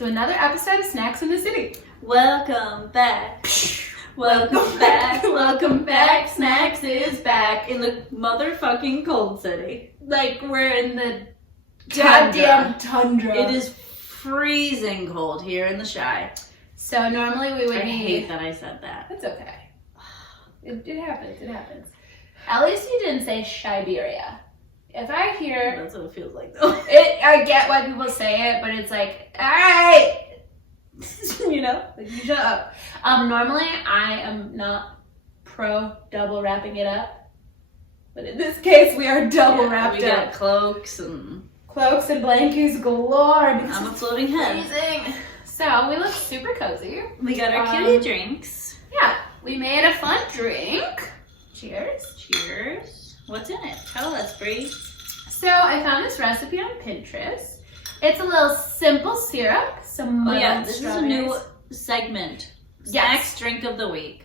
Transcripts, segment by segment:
to another episode of Snacks in the City. Welcome back. Welcome back. Welcome back. Snacks is back in the motherfucking cold city. Like we're in the goddamn tundra. It is freezing cold here in the Shy. So normally we would I hate that I said that. It's okay. It happens. It happens. At least you didn't say Shiberia. If I hear... That's what it feels like, though. I get why people say it, but it's like, alright! You know? Like, you shut up. Normally, I am not pro double wrapping it up. But in this case, we are double wrapped we up. got cloaks and blankets galore. I'm a floating head. Amazing. So, we look super cozy. We got our cutie drinks. Yeah. We made a fun drink. Cheers. Cheers. What's in it? Tell us, Bree. So I found this recipe on Pinterest. It's a little simple syrup, some muddled this strawberries. is a new segment. Snacks drink of the week.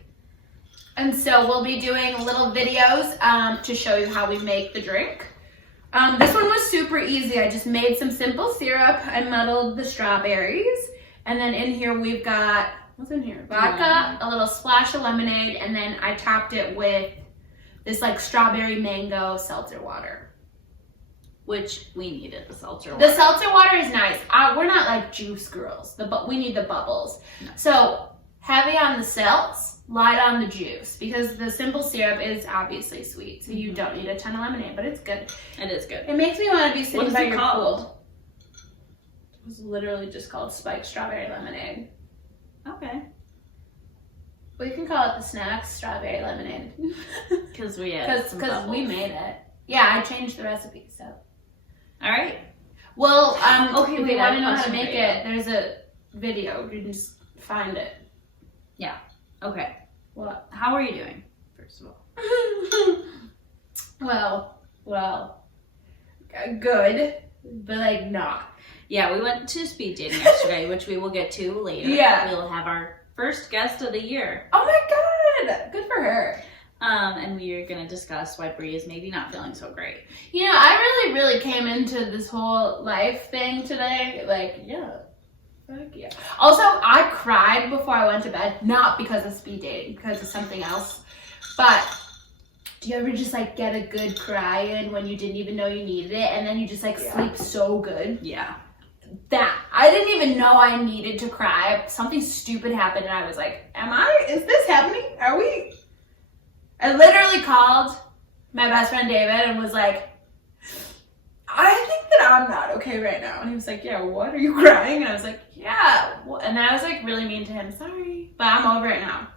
And so we'll be doing little videos to show you how we make the drink. This one was super easy. I just made some simple syrup. I muddled the strawberries. And then in here we've got, what's in here? Vodka, a little splash of lemonade, and then I topped it with this like strawberry mango seltzer water. Which we needed, the seltzer water. The seltzer water is nice. We're not like juice girls, but we need the bubbles. No. So heavy on the seltz, light on the juice, because the simple syrup is obviously sweet, so you don't need a ton of lemonade, but it's good. It is good. It makes me want to be sitting by your called? pool. It was literally just called spiked strawberry lemonade. Okay. We can call it the Snacks strawberry lemonade. Because we made it. Yeah, I changed the recipe, so. All right. Well, okay, if you want to know how to make it, there's a video. You can just find it. Yeah. Okay. What? How are you doing, first of all? well, good, but like not. Yeah, we went to speed dating yesterday, which we will get to later. Yeah. We'll have our first guest of the year. Oh my god! Good for her. And we are going to discuss why Bree is maybe not feeling so great. You know, I really came into this whole life thing today, like, yeah. Fuck yeah. Also, I cried before I went to bed, not because of speed dating, because of something else. But do you ever just like get a good cry in when you didn't even know you needed it, and then you just like sleep so good? Yeah. That I didn't even know I needed to cry. Something stupid happened, and I was like, is this happening? Are we? I literally called my best friend David and was like, I think that I'm not okay right now. And he was like, yeah, what? Are you crying? And I was like, yeah. And then I was like really mean to him. Sorry, but I'm over it now.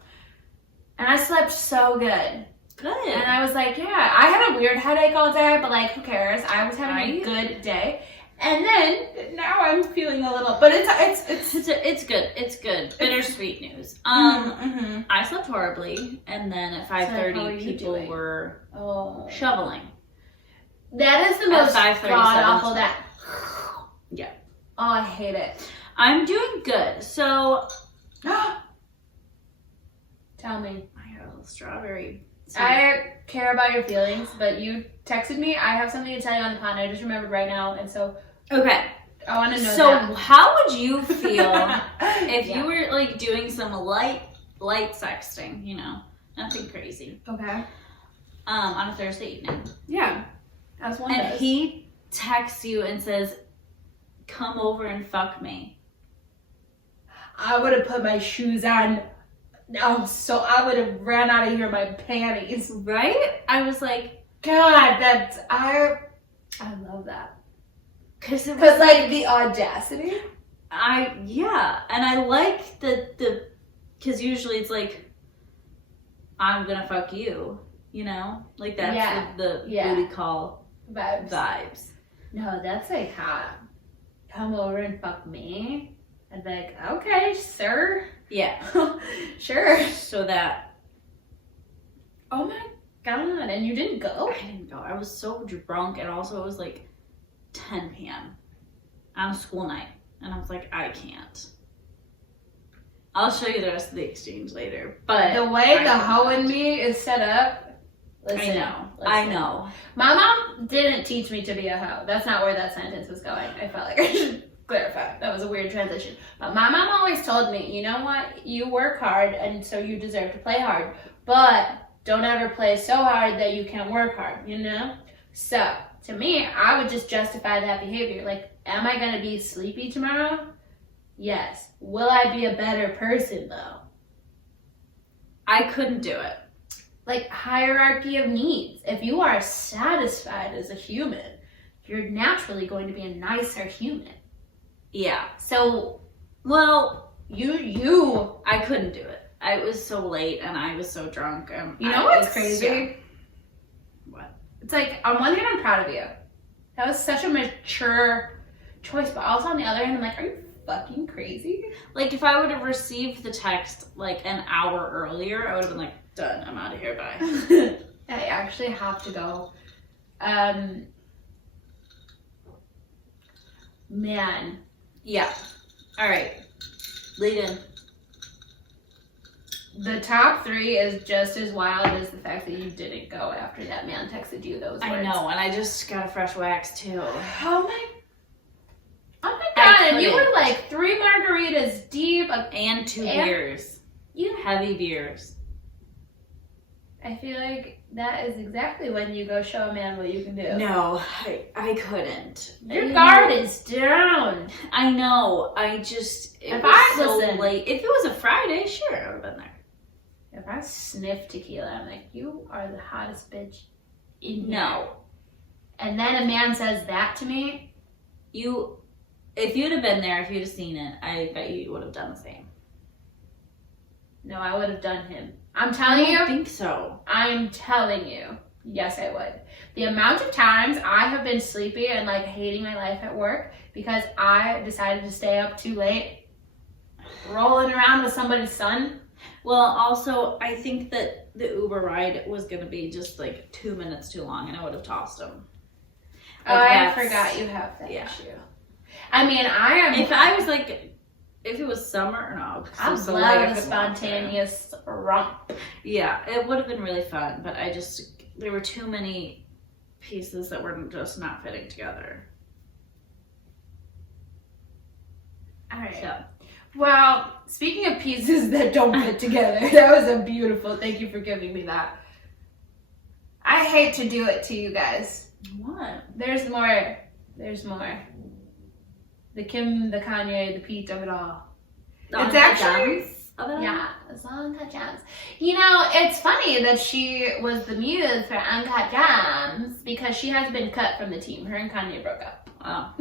And I slept so good. Good. And I was like, yeah, I had a weird headache all day, but like, who cares? I was having a good day. And then now I'm feeling a little, but it's good. It's good. Bittersweet news. I slept horribly, and then at 5:30 people were shoveling. That is the most god-awful that. Yeah. Oh, I hate it. I'm doing good. So, tell me. I got a little strawberry. I care about your feelings, but you texted me. I have something to tell you on the pod. I just remembered right now, and so. Okay. I want to know. So, how would you feel if you were like doing some light sexting? You know, nothing crazy. Okay. On a Thursday evening. Yeah. As one and does. He texts you and says, "Come over and fuck me." I would have put my shoes on. So I would have ran out of here in my panties. Right? I was like, God, I love that. Because like the audacity. And I like the because usually it's like, I'm gonna fuck you, you know, like that's the booty call vibes. No, that's like hot. Come over and fuck me. I'd be like, okay, sir. Yeah. Sure. So that. Oh my god! And you didn't go? I didn't go. I was so drunk, and also it was like 10 p.m. on a school night, and I was like, I can't. I'll show you the rest of the exchange later. But the way the hoe in me is set up, listen, I know. My mom didn't teach me to be a hoe. That's not where that sentence was going. I felt like I should clarify. That was a weird transition. But my mom always told me, you know what? You work hard, and so you deserve to play hard. But don't ever play so hard that you can't work hard, you know? So, to me, I would just justify that behavior. Like, am I going to be sleepy tomorrow? Yes. Will I be a better person, though? I couldn't do it. Like, hierarchy of needs. If you are satisfied as a human, you're naturally going to be a nicer human. Yeah. So, well, I couldn't do it. I was so late and I was so drunk. You know what's crazy? Yeah. What? It's like, on one hand, I'm proud of you. That was such a mature choice, but also on the other hand, I'm like, are you fucking crazy? Like, if I would have received the text like an hour earlier, I would have been like, done, I'm out of here, bye. I actually have to go. Man. Yeah. All right. Lead in. The top 3 is just as wild as the fact that you didn't go after that man texted you those words. I know, and I just got a fresh wax too. Oh my god, and you were like 3 margaritas deep. And 2 beers. Heavy beers. I feel like that is exactly when you go show a man what you can do. No, I couldn't. Your guard is down. I know. It was so late. If it was a Friday, sure, I would have been there. If I sniff tequila, I'm like, you are the hottest bitch in here. No. And then a man says that to me. If you'd have been there, if you'd have seen it, I bet you would have done the same. No, I would have done him. I'm telling you. I don't think so. I'm telling you. Yes, I would. The amount of times I have been sleepy and like hating my life at work because I decided to stay up too late, rolling around with somebody's son. Well, also, I think that the Uber ride was going to be just like 2 minutes too long, and I would have tossed him. I forgot you have that issue. I mean, if it was summer, no. I love the spontaneous romp. Yeah, it would have been really fun, but there were too many pieces that were just not fitting together. All right. So. Well, speaking of pieces that don't fit together, that was a beautiful, thank you for giving me that. I hate to do it to you guys. What? There's more. The Kim, the Kanye, the Pete of it all. It's actually, yeah, it's Uncut Gems. You know, it's funny that she was the muse for Uncut Gems because she has been cut from the team. Her and Kanye broke up. Oh.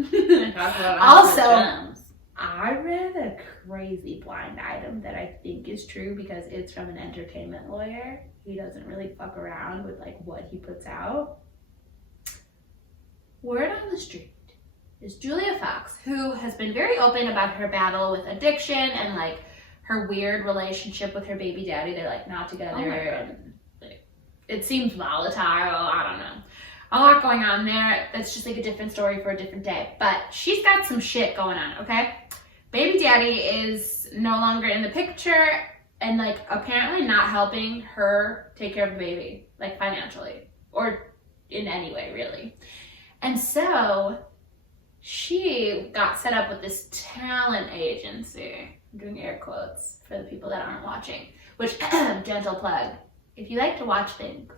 Also, I read a crazy blind item that I think is true because it's from an entertainment lawyer. He doesn't really fuck around with like what he puts out. Word on the street is Julia Fox, who has been very open about her battle with addiction and like her weird relationship with her baby daddy. They're like not together and like, it seems volatile. I don't know. A lot going on there. That's just like a different story for a different day. But she's got some shit going on, okay? Baby daddy is no longer in the picture and like apparently not helping her take care of the baby, like financially or in any way really. And so she got set up with this talent agency. I'm doing air quotes for the people that aren't watching, which, gentle plug, if you like to watch things,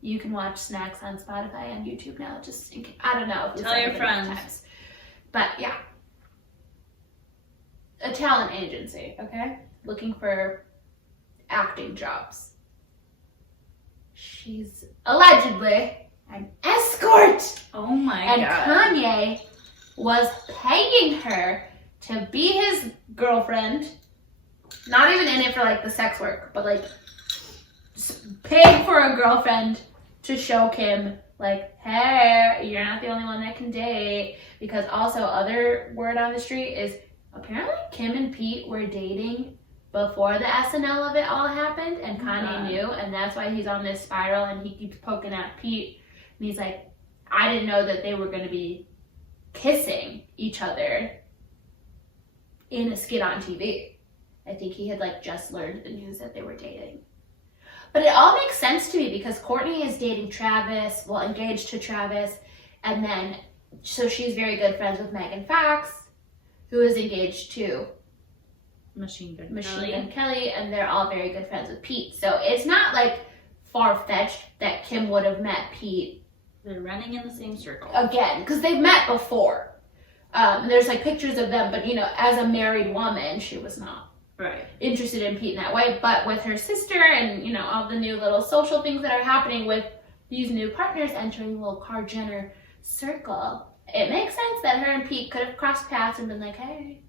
you can watch Snacks on Spotify and YouTube now. Just I don't know. Tell your friends. But yeah. A talent agency, okay? Looking for acting jobs. She's allegedly an escort. Oh my God. And Kanye was paying her to be his girlfriend. Not even in it for like the sex work, but like paying for a girlfriend to show Kim like, hey, you're not the only one that can date. Because also other word on the street is apparently Kim and Pete were dating before the SNL of it all happened, and Kanye knew, and that's why he's on this spiral and he keeps poking at Pete. And he's like, I didn't know that they were going to be kissing each other in a skit on TV. I think he had like just learned the news that they were dating. But it all makes sense to me because Courtney is dating Travis, well, engaged to Travis, and then, so she's very good friends with Megan Fox, who is engaged to Machine Gun Kelly, and they're all very good friends with Pete. So it's not like far-fetched that Kim would have met Pete. They're running in the same circle. Again, because they've met before. There's like pictures of them, but as a married woman, she was not interested in Pete in that way. But with her sister and, all the new little social things that are happening with these new partners entering the little Kar Jenner circle, it makes sense that her and Pete could have crossed paths and been like, hey,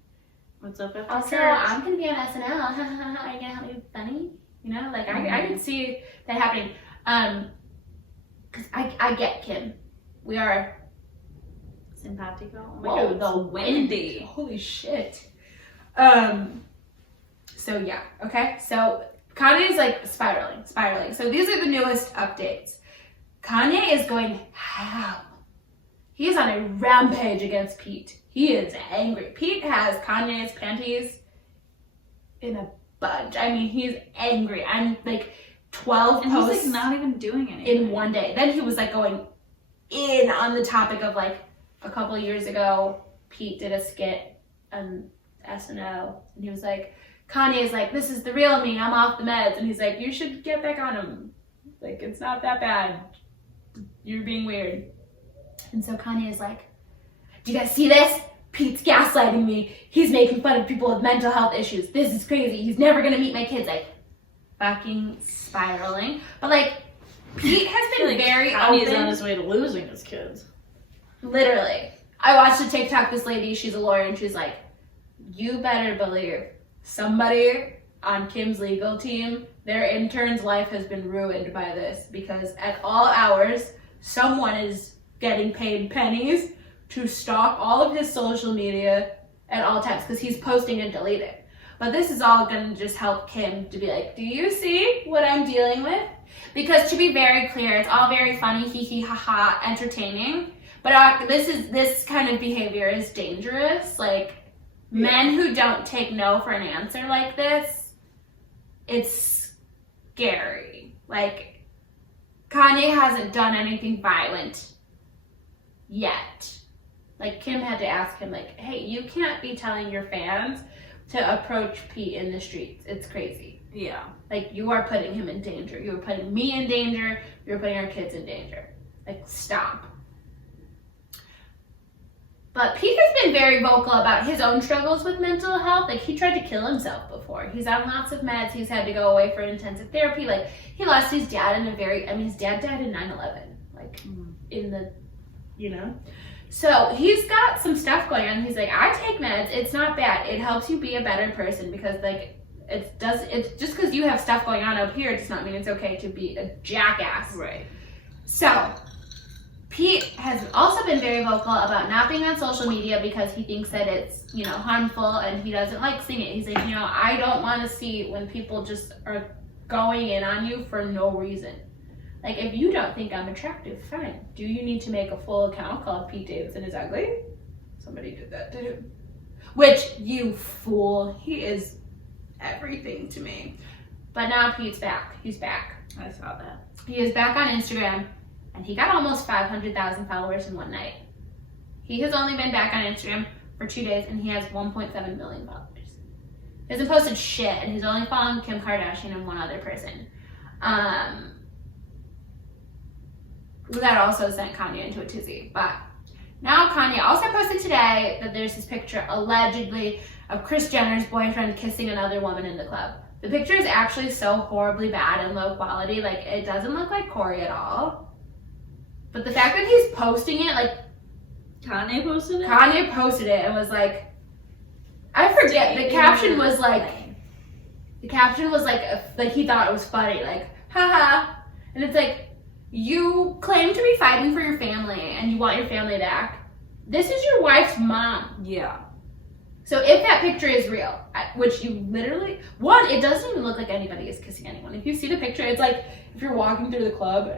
what's up after also, church? I'm going to be on SNL. Are you going to help me be funny? I can see that happening. Because I get Kim. We are simpatico. Oh my God, the windy. Holy shit. So yeah, okay. So Kanye's like spiraling. So these are the newest updates. Kanye is going ham. He is on a rampage against Pete. He is angry. Pete has Kanye's panties in a bunch. I mean, he's angry. I'm like 12 and posts. He's like not even doing anything in one day. Then he was like going in on the topic of like a couple of years ago, Pete did a skit on SNL, and he was like, Kanye's like, this is the real me, I'm off the meds, and he's like, you should get back on him. Like, it's not that bad. You're being weird. And so Kanye is like, do you guys see this? Pete's gaslighting me. He's making fun of people with mental health issues. This is crazy. He's never gonna meet my kids. Like, fucking spiraling. But like, Pete has been very Kanye's open. on his way to losing his kids. Literally. I watched a TikTok, this lady, she's a lawyer, and she's like, you better believe somebody on Kim's legal team, their intern's life has been ruined by this, because at all hours, someone is getting paid pennies to stalk all of his social media at all times, because he's posting and deleting. But this is all going to just help Kim to be like, do you see what I'm dealing with? Because to be very clear, it's all very funny, hee hee ha ha, entertaining. But this kind of behavior is dangerous. Like, men who don't take no for an answer like this, it's scary. Like, Kanye hasn't done anything violent yet. Like, Kim had to ask him, like, hey, you can't be telling your fans to approach Pete in the streets. It's crazy. Yeah. Like, you are putting him in danger. You are putting me in danger. You're putting our kids in danger. Like, stop. But Pete has been very vocal about his own struggles with mental health. Like, he tried to kill himself before. He's on lots of meds. He's had to go away for intensive therapy. Like, he lost his dad his dad died in 9/11. Like, in the, So, he's got some stuff going on. He's like, I take meds. It's not bad. It helps you be a better person, because, like, it's just because you have stuff going on up here, it does not mean it's okay to be a jackass. Right. So, Pete has also been very vocal about not being on social media because he thinks that it's, harmful, and he doesn't like seeing it. He's like, I don't want to see when people just are going in on you for no reason. Like, if you don't think I'm attractive, fine. Do you need to make a full account called Pete Davidson is ugly? Somebody did that to him. Which, you fool, he is everything to me. But now Pete's back. He's back. I saw that. He is back on Instagram. And he got almost 500,000 followers in one night. He has only been back on Instagram for 2 days, and he has 1.7 million followers. He hasn't posted shit, and he's only following Kim Kardashian and one other person. That also sent Kanye into a tizzy. But now Kanye also posted today that there's this picture, allegedly, of Kris Jenner's boyfriend kissing another woman in the club. The picture is actually so horribly bad and low quality. Like, it doesn't look like Corey at all. But the fact that he's posting it, like... Kanye posted it? Kanye posted it and was like... I forget. The caption was like... The caption was like he thought it was funny. Like, haha. And it's like, you claim to be fighting for your family and you want your family back. This is your wife's mom. Yeah. So if that picture is real, which you literally... One, it doesn't even look like anybody is kissing anyone. If you see the picture, it's like if you're walking through the club...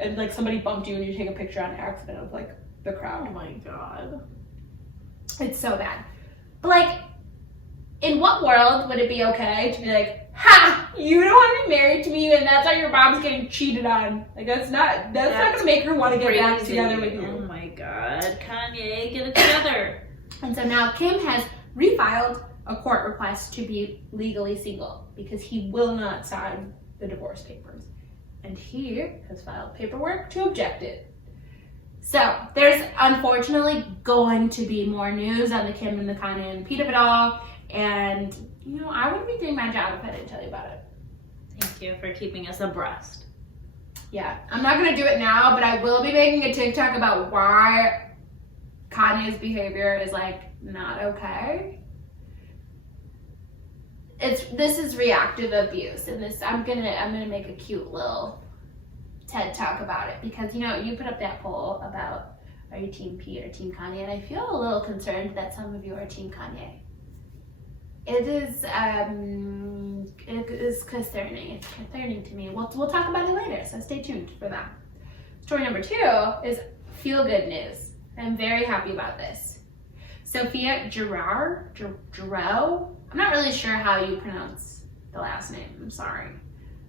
and like somebody bumped you and you take a picture on accident of like the crowd. Oh my god. It's so bad. But like, in what world would it be okay to be like, ha! You don't want to be married to me, and that's how your mom's getting cheated on. Like, that's not gonna make her want to get back together with you. Oh my god. Kanye, get it together. And so now Kim has refiled a court request to be legally single because he will not sign the divorce papers. And he has filed paperwork to object it. So there's unfortunately going to be more news on the Kim and the Kanye and Pete of it all. And, you know, I wouldn't be doing my job if I didn't tell you about it. Thank you for keeping us abreast. Yeah, I'm not going to do it now, but I will be making a TikTok about why Kanye's behavior is, like, not okay. This is reactive abuse, and I'm gonna make a cute little TED Talk about it because, you know, you put up that poll about are you Team Pete or Team Kanye, and I feel a little concerned that some of you are Team Kanye. It is concerning. It's concerning to me. We'll talk about it later, so stay tuned for that. Story number 2 is feel-good news. I'm very happy about this. Sophia Giroux, I'm not really sure how you pronounce the last name, I'm sorry.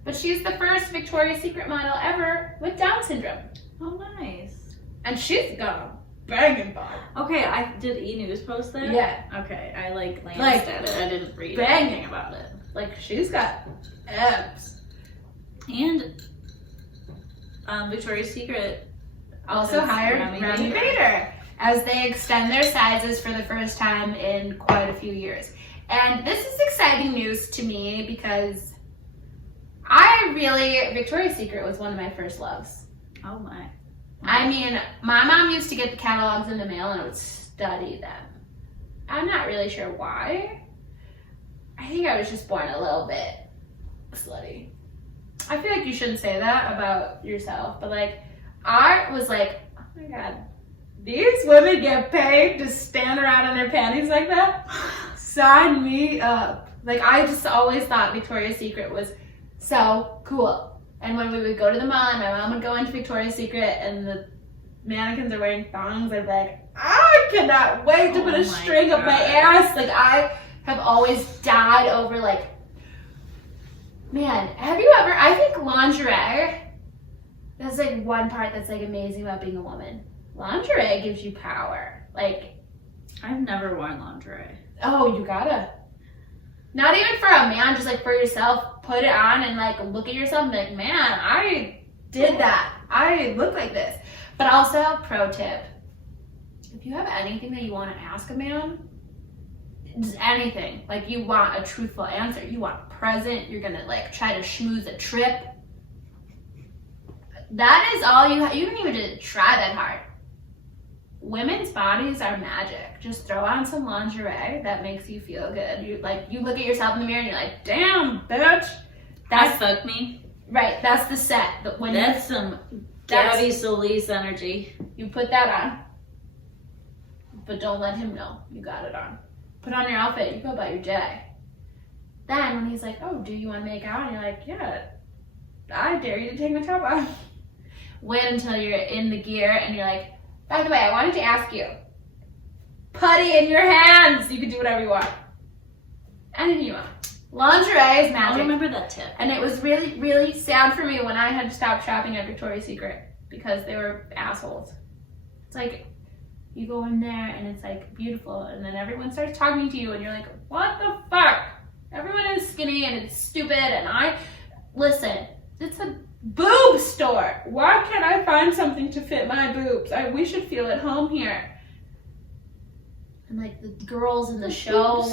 But she's the first Victoria's Secret model ever with Down syndrome. Oh, nice. And she's got a banging body. Okay, did E! News post that? Yeah. Okay, I glanced at it. I didn't read anything about it. Like, she's got abs. And Victoria's Secret also hired Remy Bader as they extend their sizes for the first time in quite a few years. And this is exciting news to me because Victoria's Secret was one of my first loves. Oh my. I mean, my mom used to get the catalogs in the mail and I would study them. I'm not really sure why. I think I was just born a little bit slutty. I feel like you shouldn't say that about yourself, but like, I was like, oh my God, these women get paid to stand around in their panties like that? Sign me up. Like, I just always thought Victoria's Secret was so cool. And when we would go to the mall and my mom would go into Victoria's Secret and the mannequins are wearing thongs, I'd be like, I cannot wait to put a string up my ass. Like, I have always died over, like, man, have you ever, I think lingerie, that's like one part that's like amazing about being a woman. Lingerie gives you power. Like, I've never worn lingerie. Oh, you gotta. Not even for a man, just like for yourself, put it on and like look at yourself and be like, man, I did that. I look like this. But also, pro tip, if you have anything that you want to ask a man, just anything, like you want a truthful answer, you want a present, you're gonna like try to schmooze a trip, that is all you don't even need to try that hard. Women's bodies are magic. Just throw on some lingerie that makes you feel good. You look at yourself in the mirror and you're like, damn, bitch. That fuck me. Right, that's the set. That's some Gabby Solis energy. You put that on, but don't let him know you got it on. Put on your outfit, you go about your day. Then when he's like, oh, do you want to make out? And you're like, yeah, I dare you to take my top off. Wait until you're in the gear and you're like, by the way, I wanted to ask you, putty in your hands. You can do whatever you want. Anything you want. Lingerie is magic. I remember that tip. And it was really, really sad for me when I had to stop shopping at Victoria's Secret because they were assholes. It's like, you go in there and it's like beautiful and then everyone starts talking to you and you're like, what the fuck? Everyone is skinny and it's stupid and listen, it's a boob store. Why can't I find something to fit my boobs? We should feel at home here. And like the girls in the show,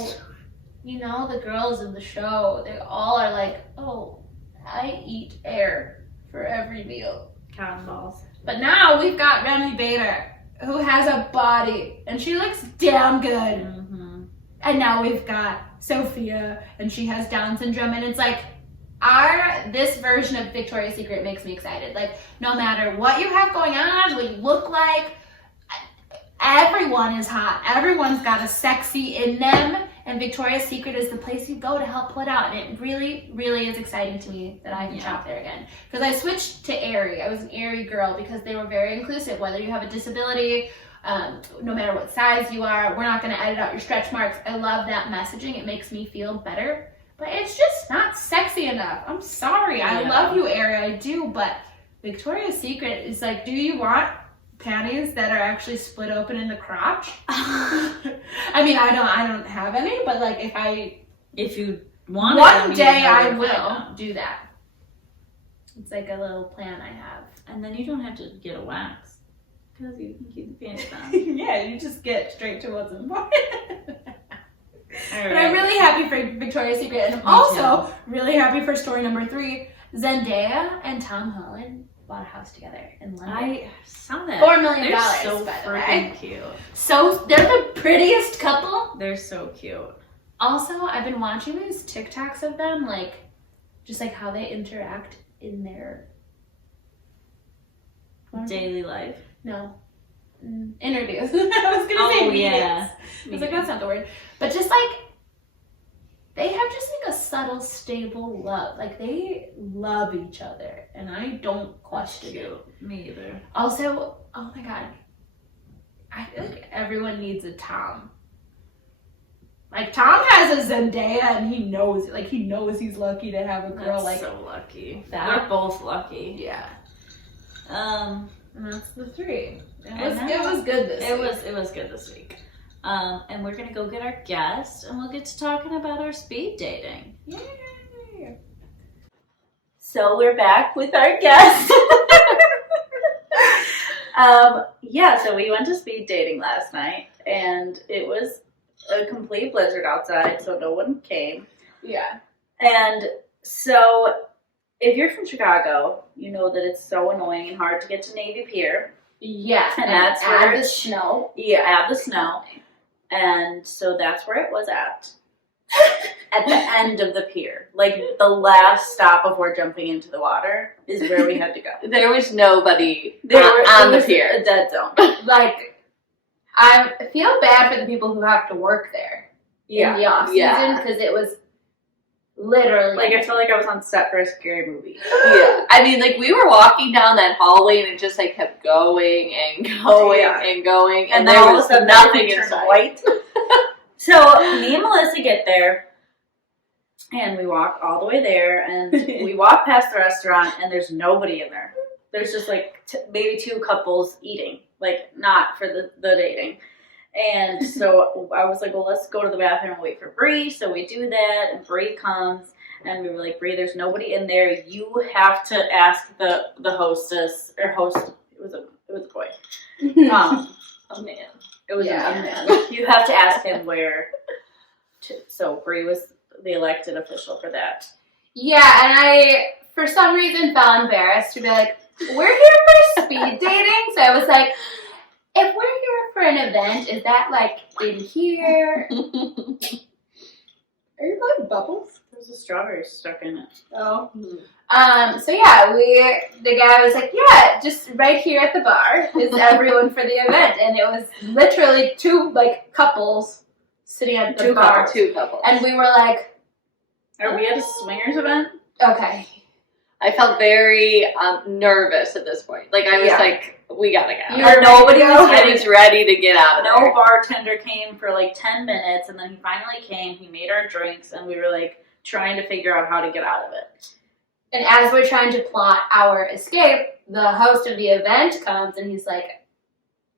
you know, the girls in the show, they all are like, oh, I eat air for every meal. Cotton balls. But now we've got Remy Bader, who has a body, and she looks damn good. Mm-hmm. And now we've got Sophia, and she has Down syndrome, and it's like, this version of Victoria's Secret makes me excited. Like, no matter what you have going on, what you look like, everyone is hot. Everyone's got a sexy in them, and Victoria's Secret is the place you go to help put out. And it really, really is exciting to me that I can shop there again. Because I switched to Aerie. I was an Aerie girl because they were very inclusive. Whether you have a disability, no matter what size you are, we're not going to edit out your stretch marks. I love that messaging. It makes me feel better. But it's just not sexy enough. I'm sorry. I love you, Aerie. I do. But Victoria's Secret is like, do you want panties that are actually split open in the crotch. I mean, I don't have any, but like if you want one day I will do that. It's like a little plan I have. And then you don't have to get a wax because you can keep the panties on. Yeah, you just get straight to what's important. But I'm really happy for Victoria's Secret, and I'm also really happy for story number 3. Zendaya and Tom Holland bought a house together in London. I saw that. $4 million. They're so by the freaking way. cute. So they're the prettiest couple. They're so cute. Also, I've been watching these TikToks of them, like just like how they interact in their daily life. No. Interviews. I was gonna say meetings. Yeah. I was like, that's not the word. But just like they have just like a subtle, stable love. Like they love each other, and I don't question it. Me either. Also, oh my god, I feel like everyone needs a Tom. Like Tom has a Zendaya, and he knows he's lucky to have a girl. That's like so lucky. that. We're both lucky. Yeah. And that's the 3. It was good this week. It was good this week. And we're gonna go get our guest, and we'll get to talking about our speed dating. Yay! So we're back with our guest. So we went to speed dating last night, and it was a complete blizzard outside, so no one came. Yeah. And so if you're from Chicago, you know that it's so annoying and hard to get to Navy Pier. Yeah, and that's where the snow. Yeah, add the snow. And so that's where it was at the end of the pier. Like the last stop before jumping into the water is where we had to go. There was nobody on the pier. A dead zone. Like, I feel bad for the people who have to work there in the off season because it was literally like I felt like I was on set for a scary movie. Yeah, I mean, like we were walking down that hallway and it just like kept going and going and going, and there was nothing in sight. White. So me and Melissa get there, and we walk all the way there, and we walk past the restaurant, and there's nobody in there. There's just like maybe 2 couples eating, like not for the dating. And so I was like, well, let's go to the bathroom and wait for Bree. So we do that, and Bree comes, and we were like, Bree, there's nobody in there. You have to ask the hostess or host. It was a boy. A man. It was a man. You have to ask him where. So Bree was the elected official for that. Yeah, and I, for some reason, felt embarrassed to be like, we're here for speed dating. So I was like, if we're here for an event, is that like in here? Are you blowing bubbles? There's a strawberry stuck in it. Oh. So yeah, the guy was like, yeah, just right here at the bar is everyone for the event. And it was literally 2 like couples sitting at the bar. 2 couples. And we were like, are we at a swingers event? Okay. I felt very nervous at this point. Like I was like, we gotta go. Nobody was ready to get out of there. No bartender came for like 10 minutes, and then he finally came. He made our drinks, and we were like trying to figure out how to get out of it. And as we're trying to plot our escape, the host of the event comes, and he's like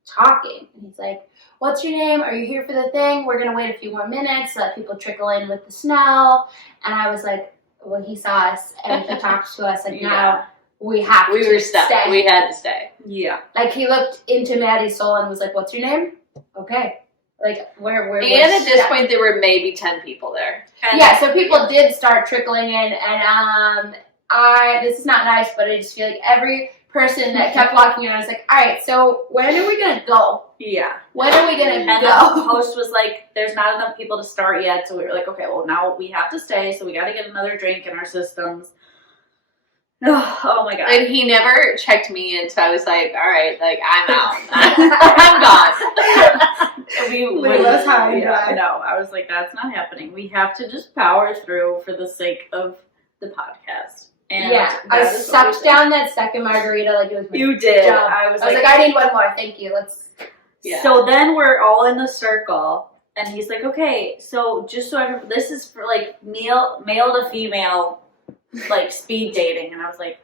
talking. And he's like, what's your name? Are you here for the thing? We're going to wait a few more minutes, let people trickle in with the snow. And I was like, well, he saw us, and he talked to us, and now we have to stay. We had to stay. Yeah. Like, he looked into Maddie's soul and was like, what's your name? Okay. Like, we're And at this point, there were maybe 10 people there. And so people did start trickling in, and this is not nice, but I just feel like every person that kept walking in, I was like, all right, so when are we going to go? Yeah. When are we going to And go? the host was like, there's not enough people to start yet, so we were like, okay, well, now we have to stay, so we got to get another drink in our systems. Oh my god. And he never checked me in, so I was like, all right, like, I'm out. I'm gone. we was high and dry. No, I was like, that's not happening. We have to just power through for the sake of the podcast. And I sucked down that second margarita like it was my You did. job. I was like, I need one more. Thank you. Let's. Yeah. So then we're all in the circle, and he's like, okay, so just so everyone, this is for like male to female, like speed dating. And I was like,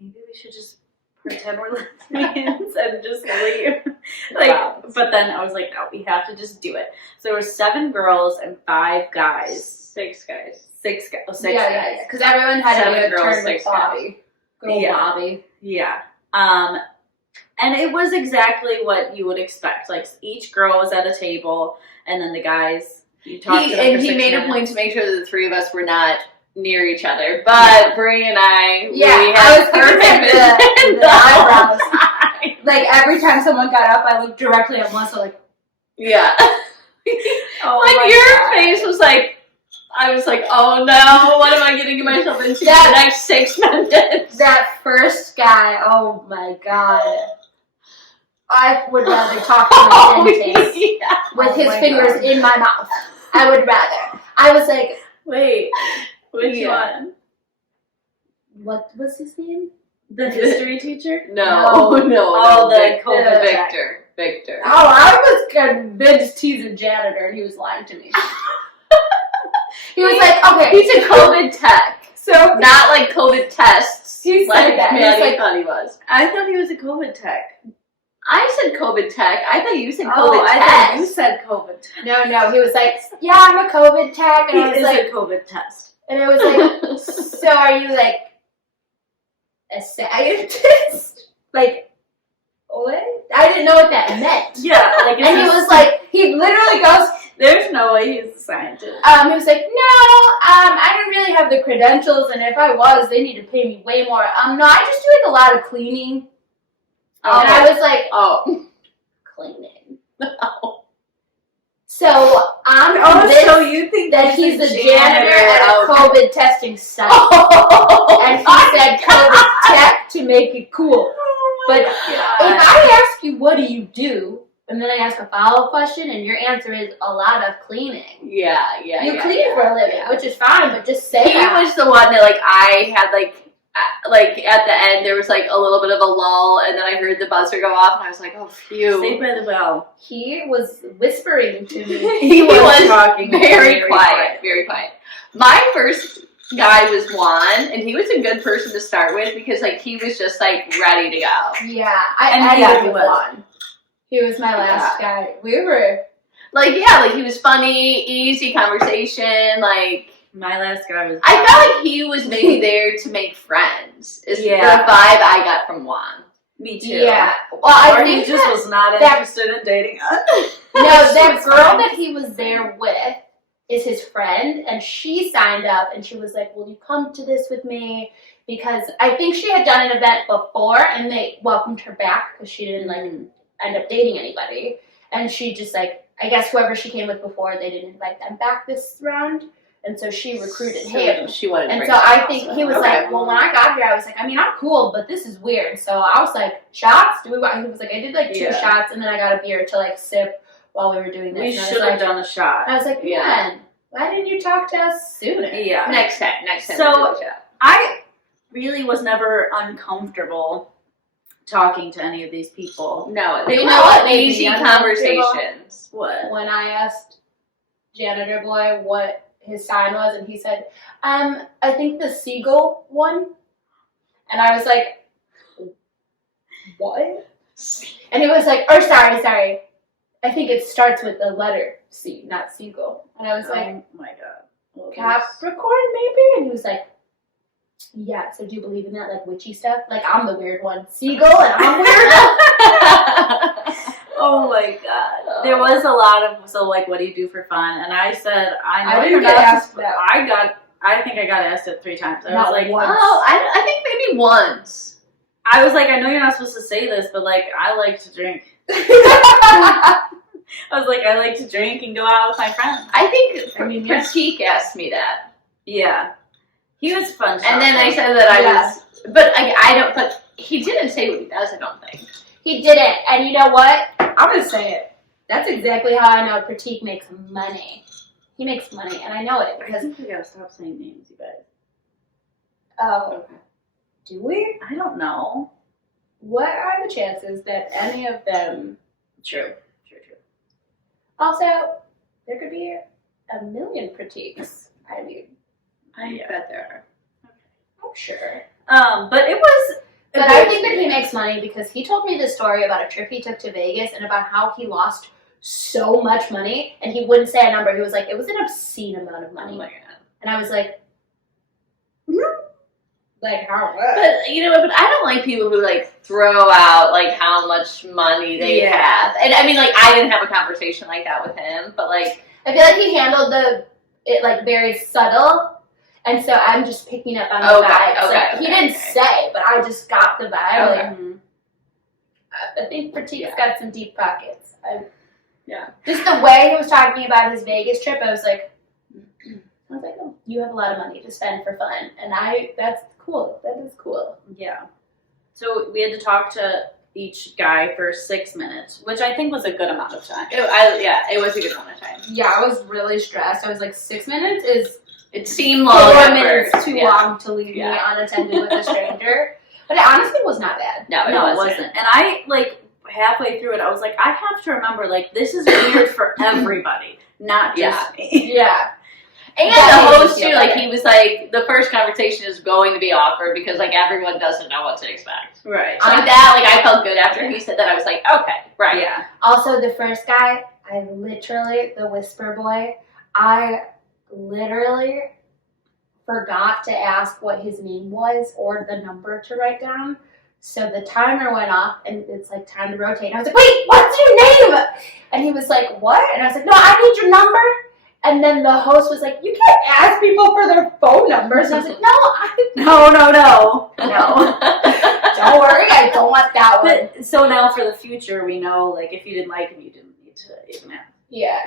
maybe we should just pretend we're lesbians and just leave. Like, but then I was like, no, we have to just do it. So there were 7 girls and 5 guys. 6 guys. 6 guys. Oh, 6 yeah, guys. yeah. Because everyone had to 7 be a girls, turn 6 with Bobby. Girl Bobby. Yeah. And it was exactly what you would expect. Like, each girl was at a table, and then the guys, you talked to them And for he 6 made minutes. a point to make sure that the 3 of us were not near each other. But Brie and I, we I had was perfect the eyebrows. Like, every time someone got up, I looked directly at Melissa, like, yeah. Oh like, my your God. face was like, I was like, oh no, what am I getting myself into the next 6 minutes? that first guy, oh my God. I would rather talk to my dentist with his fingers in my mouth. I would rather. I was like, wait, which one? What was his name? The history teacher? No. Oh, the COVID Victor. Oh, I was convinced he's a janitor and he was lying to me. He was like, okay. He's a COVID tech. So, not like COVID tests. He said like that. Maddie He's like, thought he was. I thought he was a COVID tech. I said COVID tech. I thought you said COVID Oh, I test. thought you said COVID tech. No. He was like, yeah, I'm a COVID tech. And I was He is like, a COVID test. and it was like, so are you like a scientist? Like, what? I didn't know what that meant. Yeah, like, And he was like, he literally goes, there's no way he's a scientist. he was like, no, I don't really have the credentials, and if I was, they need to pay me way more. No, I just do like a lot of cleaning. Oh. And I was like, cleaning. No. So I'm convinced so you think that he's the janitor at a COVID testing site. And he said COVID tech to make it cool. But if I ask you, what do you do? And then I ask a follow-up question, and your answer is a lot of cleaning. Yeah. You clean for a living, which is fine, but just say he that. was the one that, like, I had, like at the end, there was, like, a little bit of a lull, and then I heard the buzzer go off, and I was like, oh, phew. Saved by the bell. He was whispering to me. He was talking very quiet. Very quiet. My first guy was Juan, and he was a good person to start with because, like, he was just, like, ready to go. Yeah, he ended with was. one. He was my last guy. We were... Like, he was funny, easy conversation, like... My last guy was... I felt like he was maybe there to make friends, is the vibe I got from Juan. Me too. Yeah. Well, I think he just was not interested in dating us. No, that girl that he was there with is his friend, and she signed up, and she was like, will you come to this with me? Because I think she had done an event before, and they welcomed her back because she didn't, like, end up dating anybody. And she just, like, I guess whoever she came with before, they didn't invite them back this round. And so she recruited him. She wanted to and bring so him I also. think he was like, well, when I got here, I was like, I mean, I'm cool, but this is weird. So I was like, shots? Do we want? He was like, I did like 2 shots, and then I got a beer to like sip while we were doing this. We should have done a shot. I was like, man, why didn't you talk to us sooner? Yeah. Next time. So we'll do a shot. I really was never uncomfortable talking to any of these people. No, But they you were know what all made easy me uncomfortable? conversations. What? When I asked Janitor Boy what his sign was, and he said, I think the seagull one. And I was like, what? And he was like, sorry. I think it starts with the letter C, not seagull. And I was like, oh my God. Well, Capricorn maybe? And he was like, yeah, so do you believe in that, like, witchy stuff? Like, I'm the weird one. Seagull, and I'm weird. Oh my God. There was a lot of, so like, what do you do for fun? And I said, I know didn't you're get not asked that. I think I got asked it 3 times. I Not was like, once. Oh, I think maybe once. I was like, I know you're not supposed to say this, but like, I like to drink. I was like, I like to drink and go out with my friends. I think Pratik asked me that. Yeah. He was fun. And then I said that I was, but but he didn't say what he does, I don't think. He didn't, and you know what? I'm gonna say it. That's exactly how I know Pratik makes money. He makes money, and I know it I because. think we gotta stop saying names, you guys. Oh, Okay. do we? I don't know. What are the chances that any of them? True. Also, there could be a million Pratiks. I mean, I bet there are. I'm sure. But it was But I think that he makes money because he told me this story about a trip he took to Vegas and about how he lost so much money and he wouldn't say a number. He was like, it was an obscene amount of money. Oh my God. And I was like, like how much? But you know, but I don't like people who like throw out like how much money they have. And I mean, like I didn't have a conversation like that with him, but like I feel like he handled it like very subtle. And so I'm just picking up on the vibes. He didn't say, but I just got the vibe. Okay. Like, I think Pratik's got some deep pockets. Just the way he was talking to me about his Vegas trip, I was like, oh, you have a lot of money to spend for fun. And that's cool. That is cool. Yeah. So we had to talk to each guy for 6 minutes, which I think was a good amount of time. it was a good amount of time. Yeah, I was really stressed. I was like, 6 minutes is It seemed long. 4 minutes too long to leave me unattended with a stranger. But it honestly was not bad. No, it wasn't. And I, like, halfway through it, I was like, I have to remember, like, this is weird for everybody, not just me. Yeah. And the host, too, like, he was like, the first conversation is going to be awkward because, like, everyone doesn't know what to expect. Right. So like that, like, I felt good after he said that. I was like, okay, right. Yeah. Also, the first guy, the whisper boy, I literally forgot to ask what his name was or the number to write down. So the timer went off and it's like time to rotate. And I was like, wait, what's your name? And he was like, what? And I was like, no, I need your number. And then the host was like, you can't ask people for their phone numbers. And I was like, No. don't worry, I don't want that one. But, so now for the future, we know, like, if you didn't like him, you didn't need to even ask. Yeah.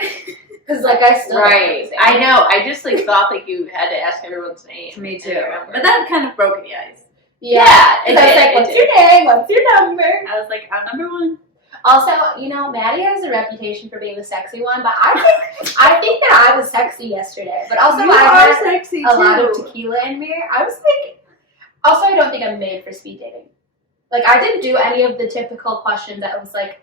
Because, like, I still Right. I know. I just, like, thought, like, you had to ask everyone's name. Me too. But that kind of broke the ice. Yeah. It I was did, like, what's your name? What's your number? I was like, I'm number one. Also, you know, Maddie has a reputation for being the sexy one, but I think that I was sexy yesterday. But also, I had sexy a lot of tequila in me. I was like, also, I don't think I'm made for speed dating. Like, I didn't do any of the typical questions that was like,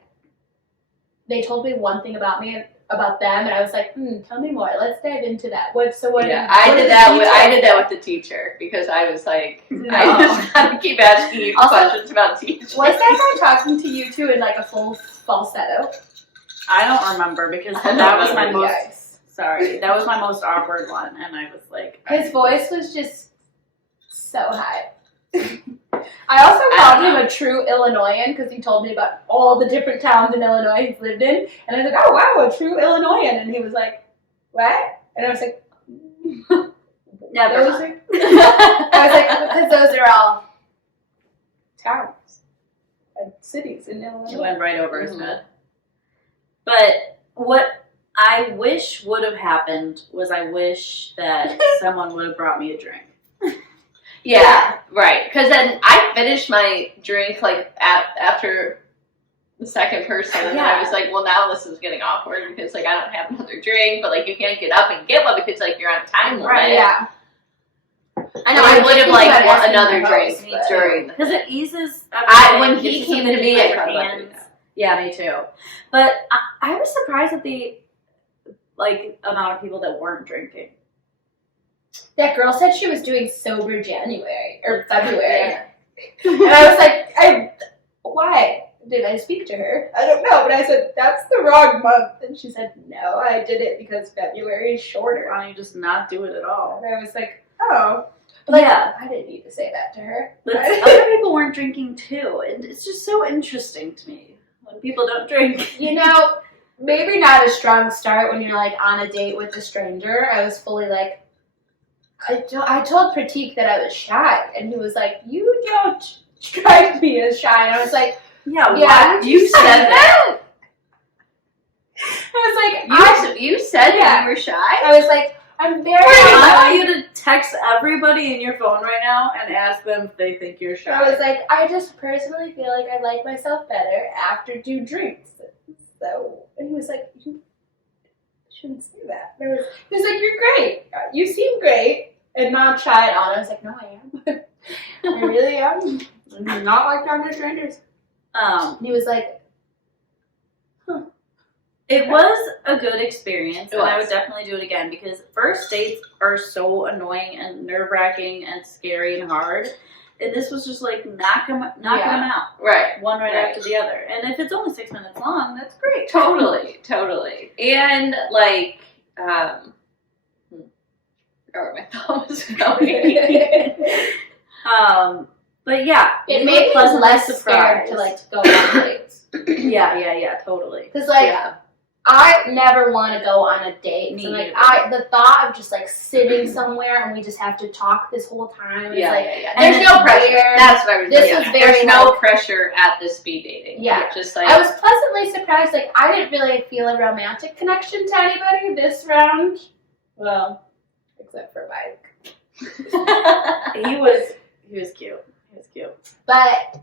they told me one thing about me, about them, and I was like, tell me more. Let's dive into that. I did that with the teacher because I was like, I just had to keep asking you questions about teachers. Was that guy talking to you too in like a full falsetto? I don't remember because that was my most awkward one, and I was like, his voice was just so high. I also called him a true Illinoisan because he told me about all the different towns in Illinois he's lived in. And I was like, oh, wow, a true Illinoisan. And he was like, what? And I was like, never. I was like, because those are all towns and cities in Illinois. She went right over his head. But what I wish would have happened was I wish that someone would have brought me a drink. Yeah, right. Because then I finished my drink like after the second person, and then I was like, well, now this is getting awkward because like I don't have another drink, but like you can't get up and get one because like you're on a time limit. Right. Yeah. I know. I would have like want another drink during because it eases. When he came to me, I thought about doing that. Yeah, me too. But I was surprised at the like amount of people that weren't drinking. That girl said she was doing sober January or February. And I was like, why? Did I speak to her? I don't know. But I said, that's the wrong month. And she said, no, I did it because February is shorter. Why don't you just not do it at all? And I was like, oh. But yeah. I didn't need to say that to her. But other people weren't drinking too. And it's just so interesting to me when people don't drink. You know, maybe not a strong start when you're like on a date with a stranger. I was fully like, I told Pratik that I was shy, and he was like, you don't strike me as shy. And I was like, yeah, why you said that? I was like, you said that you were shy? I was like, I'm very I want you to text everybody in your phone right now and ask them if they think you're shy. I was like, I just personally feel like I like myself better after 2 drinks. So, and he was like, you shouldn't say that. And he was like, you're great. You seem great. And not shy at all. And I was like, no, I am. I really am. I'm not like talking to strangers. And he was like, huh. It was a good experience, and I would definitely do it again because first dates are so annoying and nerve-wracking and scary and hard. And this was just like knocking them out. Right. One right after the other. And if it's only 6 minutes long, that's great. Totally. And like, where my thought was going. But yeah, it made me less scared to like go on dates. Yeah, totally. Because like I never want to go on a date. Me so, like neither. the thought of just like sitting somewhere and we just have to talk this whole time. It's like there's no pressure. Weird. That's what I was This was very There's no pressure at the speed dating. Yeah. Just like I was pleasantly surprised. Like I didn't really feel a romantic connection to anybody this round. Well, except for Mike. He was cute. He was cute. But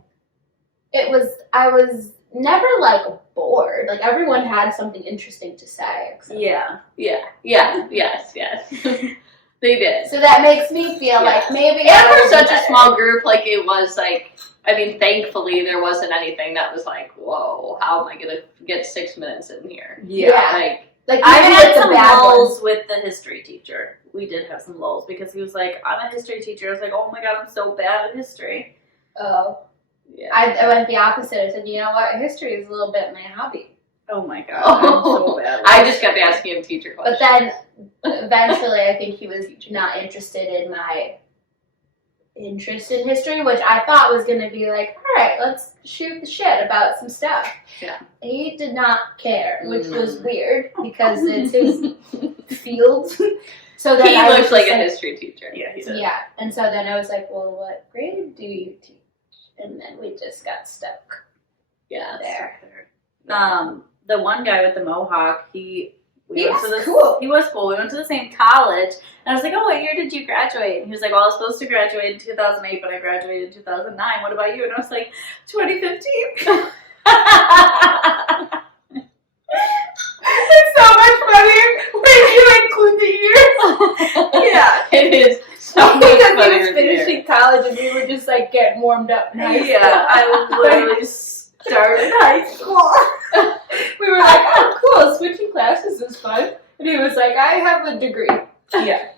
I was never like bored. Like everyone had something interesting to say. Yeah. Yes. They did. So that makes me feel like maybe. And for such a small group, like it was like, I mean, thankfully there wasn't anything that was like, whoa, how am I gonna get 6 minutes in here? Yeah. Like I had some lulls with the history teacher. We did have some lulls because he was like, I'm a history teacher. I was like, oh my god, I'm so bad at history. Oh. Yeah. I went the opposite. I said, you know what? History is a little bit my hobby. Oh my god, I'm so bad. I just kept asking him teacher questions. But then, eventually, I think he was not interested in my interest in history, which I thought was going to be like, all right, let's shoot the shit about some stuff. Yeah. He did not care, which was weird because it's his field. So then he looks like a history teacher. Yeah, he did. Yeah, and so then I was like, well, what grade do you teach? And then we just got stuck. Yeah. There. The one guy with the mohawk, he was cool. He was cool. We went to the same college, and I was like, "Oh, what year did you graduate?" And he was like, "Well, I was supposed to graduate in 2008, but I graduated in 2009. What about you?" And I was like, 2015. It's so much funnier when you include the years. Yeah, it is. So much because funnier he was finishing college, and we were just like getting warmed up. Yeah, I literally started high school. We were like, "Oh, cool! Switching classes is fun." And he was like, "I have a degree." Yeah.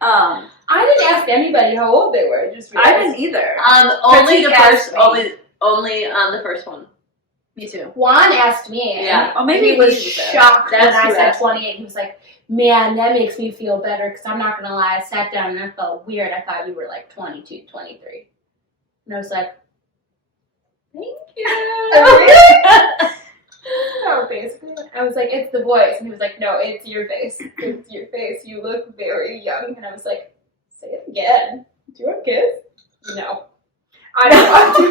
I didn't ask anybody how old they were. I didn't either. Only the first. Me. Only the first one. Me too. Juan asked me. Yeah. Oh, maybe he was shocked when That's I who said asked 28. He was like, "Man, that makes me feel better because I'm not gonna lie. I sat down and I felt weird. I thought you were like 22, 23." And I was like, "Thank you." No, basically, I was like, "It's the voice," and he was like, "No, it's your face. It's your face. You look very young." And I was like, "Say it again. Do you want kids?" No, I don't want to.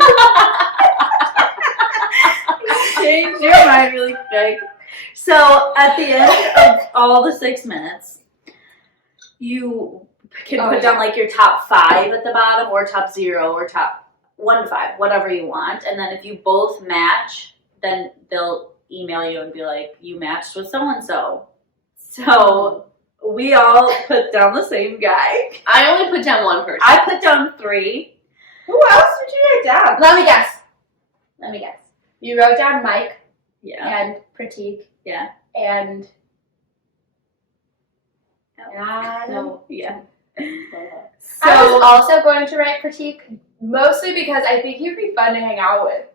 Change your mind really quick. So at the end of all the 6 minutes, you can put down like your top 5 at the bottom, or top 0, or top 1 to 5, whatever you want. And then if you both match, then they'll email you and be like, you matched with so-and-so. So we all put down the same guy. I only put down one person. I put down 3. Who else did you write down? Let me guess. You wrote down Mike. Yeah. And Pratik. Yeah. And No. Yeah. So, I was also going to write Pratik, mostly because I think he'd be fun to hang out with.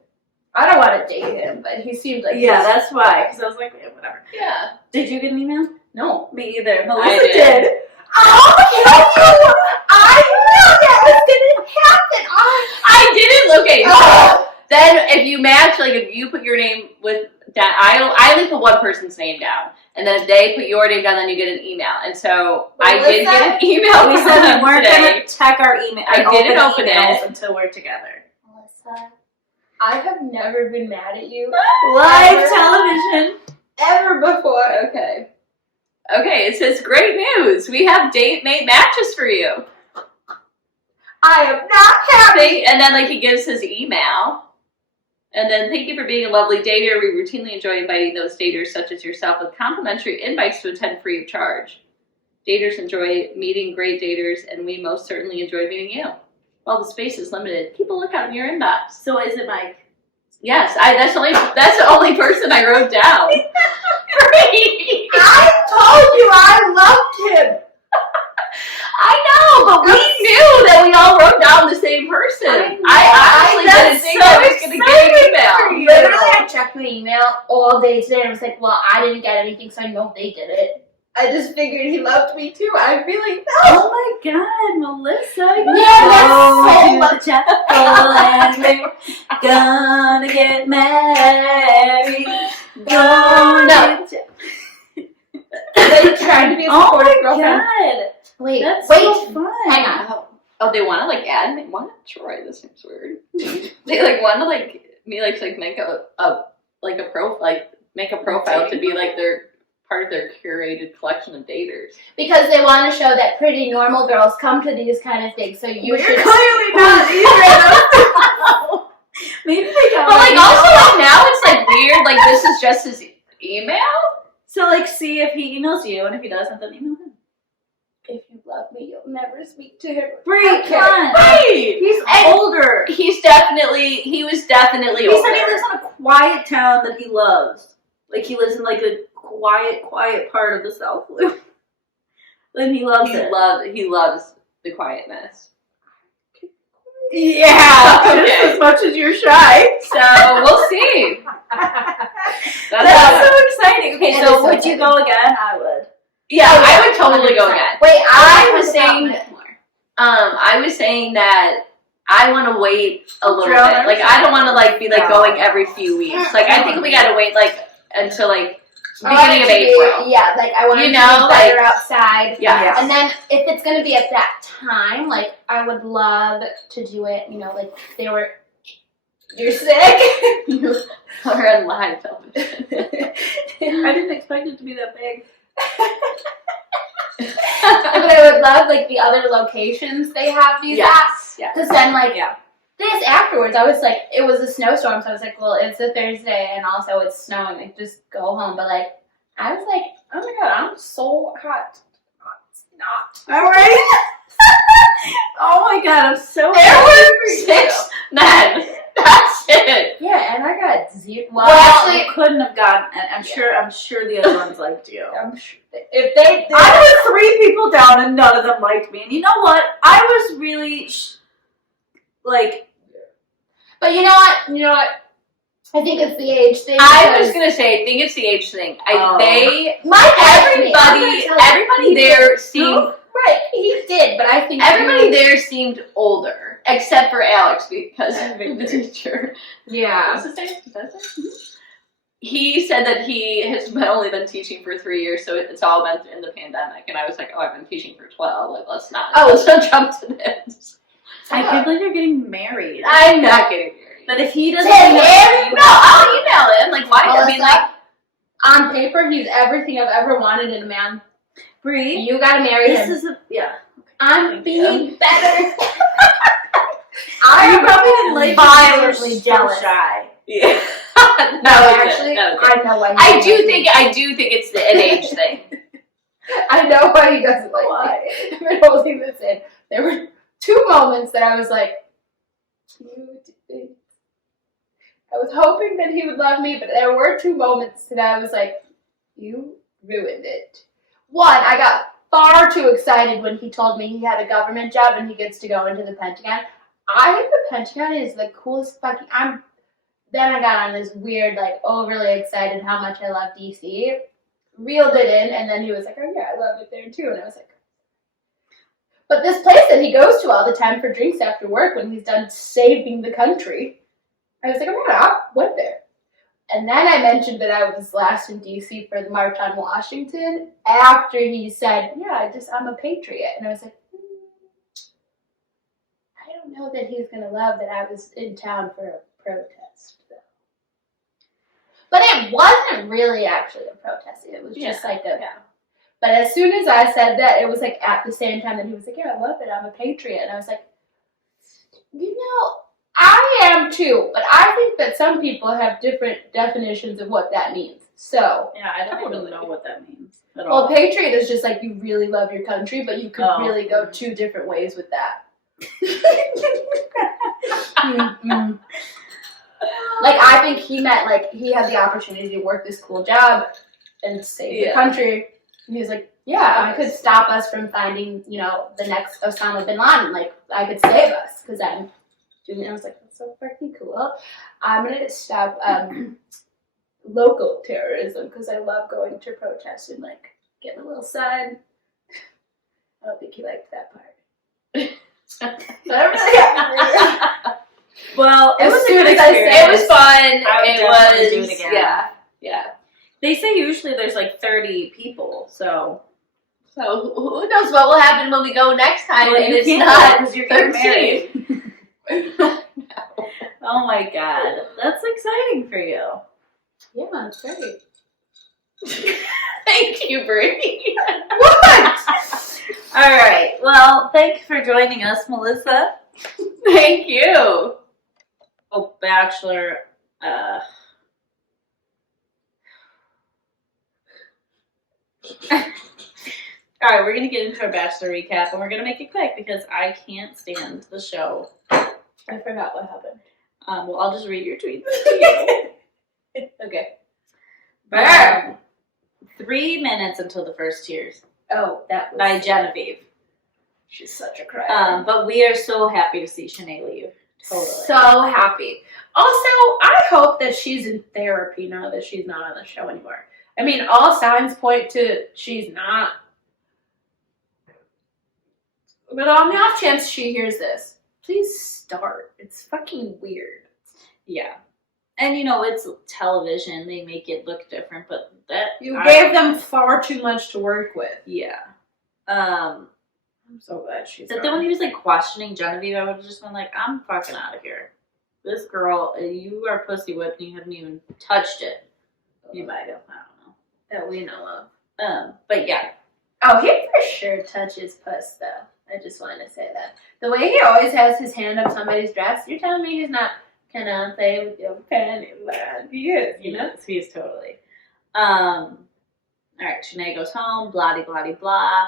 I don't want to date him, but he seemed like that's why. Because I was like, whatever. Yeah. Did you get an email? No. Me either. I Melissa did. Oh, I knew that was going to happen. I didn't look at you. Then if you match, like if you put your name with that, I only put one person's name down. And then if they put your name down, then you get an email. And so I did get an email. We said we weren't going to check our email. I didn't open it until we're together. Melissa, I have never been mad at you. Live television. Ever before. Okay, it says great news. We have date mate matches for you. I am not happy. And then like he gives his email. And then thank you for being a lovely dater. We routinely enjoy inviting those daters such as yourself with complimentary invites to attend free of charge. Daters enjoy meeting great daters, and we most certainly enjoy meeting you. While the space is limited, keep a lookout in your inbox. So is it Mike? Yes, that's the only person I wrote down. I told you I loved him. I know, but we knew that we all wrote down the same email all day today, and I was like, well, I didn't get anything, so I know they did it. I just figured he loved me too. I'd be like, no. Oh my God, Melissa. Yeah, that's so much. Gonna get married. Gonna They're trying to be a supportive girlfriend. God. Wait, That's so fun. hang on. Oh, they want to like add me. What? Troy, this seems weird. They like want to like me like make a profile to be like their part of their curated collection of daters. Because they want to show that pretty normal girls come to these kind of things, so you We're should. clearly not either. Maybe they don't. But like also like now it's like weird. Like this is just his email. So like see if he emails you, and if he doesn't, then email him. If you love me, you'll never speak to him. Bree, Okay. come on. Right. He's older. He was definitely He older. said he lives in a quiet town that he loves. Like he lives in like a quiet part of the South Loop. And he loves it. He loves the quietness. Yeah, Okay. just as much as you're shy. So we'll see. That's so exciting. Okay, It so is would so you go again? I would. Yeah, I would totally go 100%. again. Wait, I was was saying- I was saying that I want to wait a little bit. Like I don't want to like be like going every few weeks. Like I think we got to wait like until like beginning of April. Yeah, like I want You to know, be better like- outside. Yeah. And then if it's gonna be at that time, like I would love to do it. You know, like you're sick. We're on live television. I didn't expect it to be that big. But I would love like the other locations they have these at. Yes. Yeah. Because then like Yeah. this afterwards, I was like, it was a snowstorm, so I was like, well, it's a Thursday and also it's snowing, like just go home. But like, I was like, oh my god, I'm so hot. It's not. All right. Oh my God, I'm so There happy were for you. 6 men. That's it. Yeah, and I got zero. Well, actually, you couldn't have gotten, and I'm sure the other ones liked you. I'm sure if they did, I was 3 people down and none of them liked me. And you know what? I was really like. but you know what? I think it's the age thing. I was because gonna say, I think it's the age thing. Everybody there seemed right, he did, but I think everybody there seemed older, except for Alex because of the teacher. Yeah. What's his name? Is that his name? He said that he has only been teaching for 3 years, so it's all been in the pandemic. And I was like, oh, I've been teaching for 12. Like, let's not jump to this. I can't believe you're getting married. I'm not getting married. But if he doesn't, Tim, No, I'll email him. Like, why? Well, I mean, like, on paper, he's everything I've ever wanted in a man. Bree, You gotta marry this him. is a I'm being better. You I'm probably didn't like violently so jealous. shy. yeah. No, actually, I know why. I do think it's an age thing. I know why he doesn't like Why? me. I've been holding this in. There were 2 moments that I was like, I was hoping that he would love me, but there were 2 moments that I was like, you ruined it. One, I got far too excited when he told me he had a government job and he gets to go into the Pentagon. I think the Pentagon is the coolest fucking. Then I got on this weird, like, overly excited how much I love DC. Reeled it in, and then he was like, oh yeah, I love it there too. And I was like, but this place that he goes to all the time for drinks after work when he's done saving the country, I was like, oh my god, I went there. And then I mentioned that I was last in DC for the March on Washington after he said, yeah, I'm a patriot. And I was like, I don't know that he's going to love that I was in town for a protest, though. But it wasn't really actually a protest. It was just like a... Yeah. But as soon as I said that, it was like at the same time that he was like, yeah, I love it. I'm a patriot. And I was like, I am too. But I think that some people have different definitions of what that means. So... Yeah, I don't even know what that means at all. Well, patriot is just like you really love your country, but you could really go 2 different ways with that. Like, I think he meant, like, he had the opportunity to work this cool job and save the country. And he was like, yeah, I could stop us from finding, the next Osama bin Laden. Like, I could save us because I'm doing it. I was like, that's so freaking cool. I'm going to stop local terrorism because I love going to protests and like getting a little sun. I don't think he liked that part. But I'm really happy. Well, it As was a soon good as I say It was experience. fun. I would definitely do it again. Yeah. They say usually there's like 30 people, so. So who knows what will happen when we go next time, Well, and you it's can't not because you're getting 13. married. Oh my god, that's exciting for you. Yeah, it's great. Thank you, Brie. What? All right. Well, thank you for joining us, Melissa. Thank you. Oh, Bachelor. All right, we're gonna get into our Bachelor recap, and we're gonna make it quick because I can't stand the show. I forgot what happened. Well, I'll just read your tweets. Okay. 3 minutes until the first tears Oh, that was by Genevieve. She's such a crier. But we are so happy to see Shanae leave. Totally. So happy. Also, I hope that she's in therapy now that she's not on the show anymore. I mean, all signs point to she's not. But on the off chance she hears this, please start. It's fucking weird. Yeah. And you know, it's television. They make it look different, but You gave them far too much to work with. Yeah. I'm so glad she's But then when he was like questioning Genevieve, I would have just been like, I'm fucking out of here. This girl, you are pussy whipped and you haven't even touched it. You might have, I don't know. that we know of. But yeah. Oh, he for sure touches puss, though. I just wanted to say that. The way he always has his hand up somebody's dress, you're telling me he's not gonna play with your pen and land. He is, you know? He is totally. All right, Shanae goes home, blah, blah, blah, blah.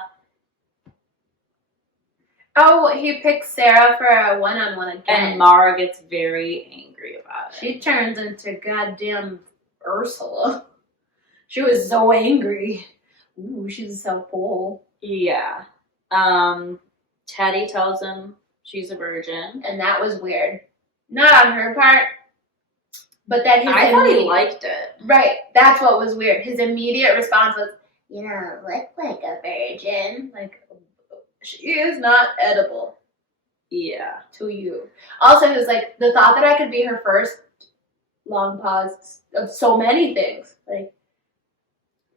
Oh, he picks Sarah for a one-on-one again. And Mara gets very angry about it. She turns into goddamn Ursula. She was so angry. Ooh, she's so cool. Yeah. Teddy tells him she's a virgin. And that was weird. Not on her part, but that I thought he liked it. Right, that's what was weird. His immediate response was, you don't look like a virgin. Like, she is not edible. Yeah. To you. Also, it was like, the thought that I could be her first, long pause, of so many things. Like,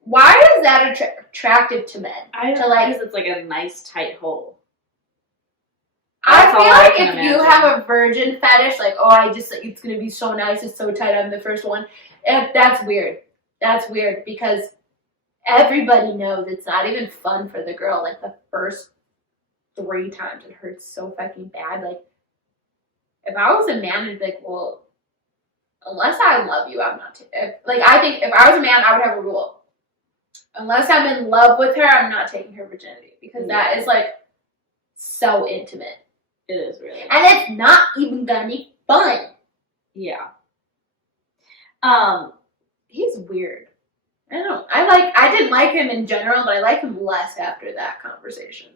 why is that attractive to men? I to like, because it's like a nice tight hole. I That's all feel I like can if imagine. you have a virgin fetish, like, oh, it's gonna be so nice, it's so tight, I'm the first one. That's weird. That's weird because everybody knows it's not even fun for the girl. Like the first 3 times it hurts so fucking bad. Like, if I was a man, I'd be like, well, unless I love you, I'm not. I think if I was a man, I would have a rule. Unless I'm in love with her, I'm not taking her virginity because that is like so intimate. It is really. And it's not even gonna be fun. Yeah. He's weird. I didn't like him in general, but I like him less after that conversation.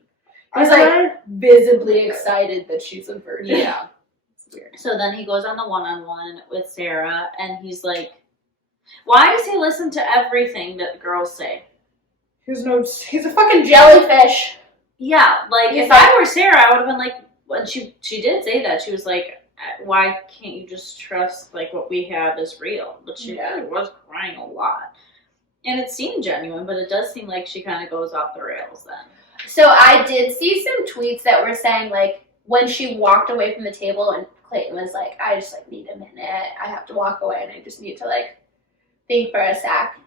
He's like visibly excited that she's a virgin. Yeah. It's weird. So then he goes on the one-on-one with Sarah, and he's like, why does he listen to everything that the girls say? He's a fucking jellyfish. Yeah, like, He's if like- I were Sarah, I would have been like, when she did say that, she was like, why can't you just trust, like, what we have is real? But she really was crying a lot. And it seemed genuine, but it does seem like she kind of goes off the rails then. So I did see some tweets that were saying, like, when she walked away from the table and Clayton was like, I just, like, need a minute. I have to walk away and I just need to, like, think for a sec.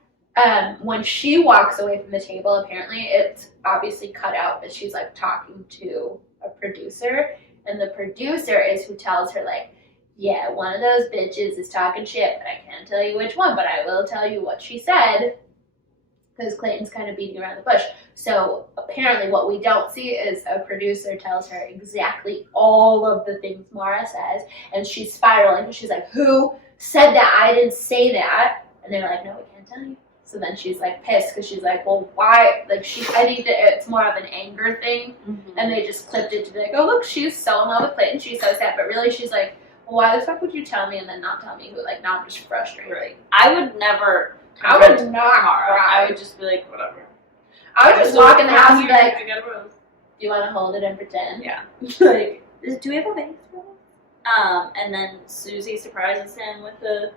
When she walks away from the table, apparently it's obviously cut out that she's, like, talking to a producer. And the producer is who tells her, like, yeah, one of those bitches is talking shit, but I can't tell you which one, but I will tell you what she said. Because Clayton's kind of beating around the bush. So apparently what we don't see is a producer tells her exactly all of the things Mara says. And she's spiraling. And she's like, who said that? I didn't say that. And they're like, no, we can't tell you. So then she's like pissed because she's like, well, why? Like, I think that it's more of an anger thing. Mm-hmm. And they just clipped it to be like, oh, look, she's so in love with Clayton. She's so sad. But really she's like, why the fuck would you tell me and then not tell me who? Like, now I'm just frustrated. Right. I would never. I would not cry. I would just be like, whatever. I would just walk in the house and be like, I got a rose. do you want to hold it and pretend? Yeah. Like, Do we have a bank? And then Susie surprises him with the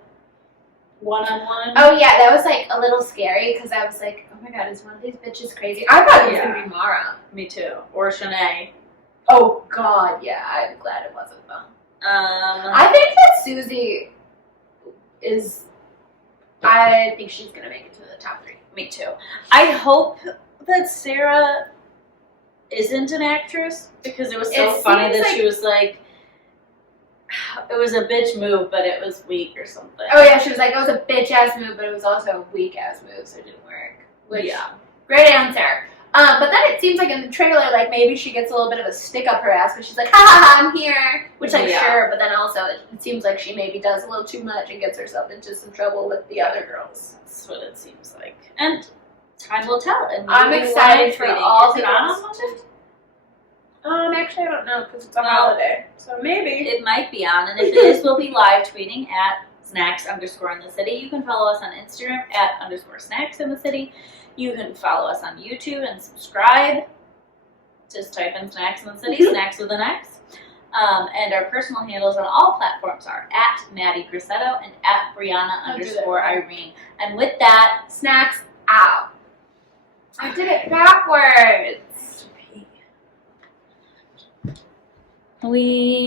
one-on-one. Oh yeah, that was like a little scary because I was like, oh my god, is one of these bitches crazy? I thought it was gonna be Mara. Me too. Or Shanae. oh god, yeah, I'm glad it wasn't them. I think that Susie is. I think she's gonna make it to the top 3. Me too. I hope that Sarah isn't an actress because it was so funny that she was like, it was a bitch move, but it was weak or something. Oh yeah, she was like, it was a bitch ass move, but it was also a weak ass move, so it didn't work. Which, yeah. Great answer. But then it seems like in the trailer, like maybe she gets a little bit of a stick up her ass, but she's like, ha ha ha, I'm here. Which, like, sure, but then also it seems like she maybe does a little too much and gets herself into some trouble with the other girls. That's what it seems like. And time will tell. And I'm excited for all the girls. Actually, I don't know because it's a holiday, so maybe. It might be on, and if it is, we'll be live tweeting at snacks_in_the_city. You can follow us on Instagram at _snacks_in_the_city. You can follow us on YouTube and subscribe. Just type in Snacks in the City, Snacks with an X. And our personal handles on all platforms are at Maddie Grisetto and at Brianna_Irene. And with that, Snacks out. I did it backwards. we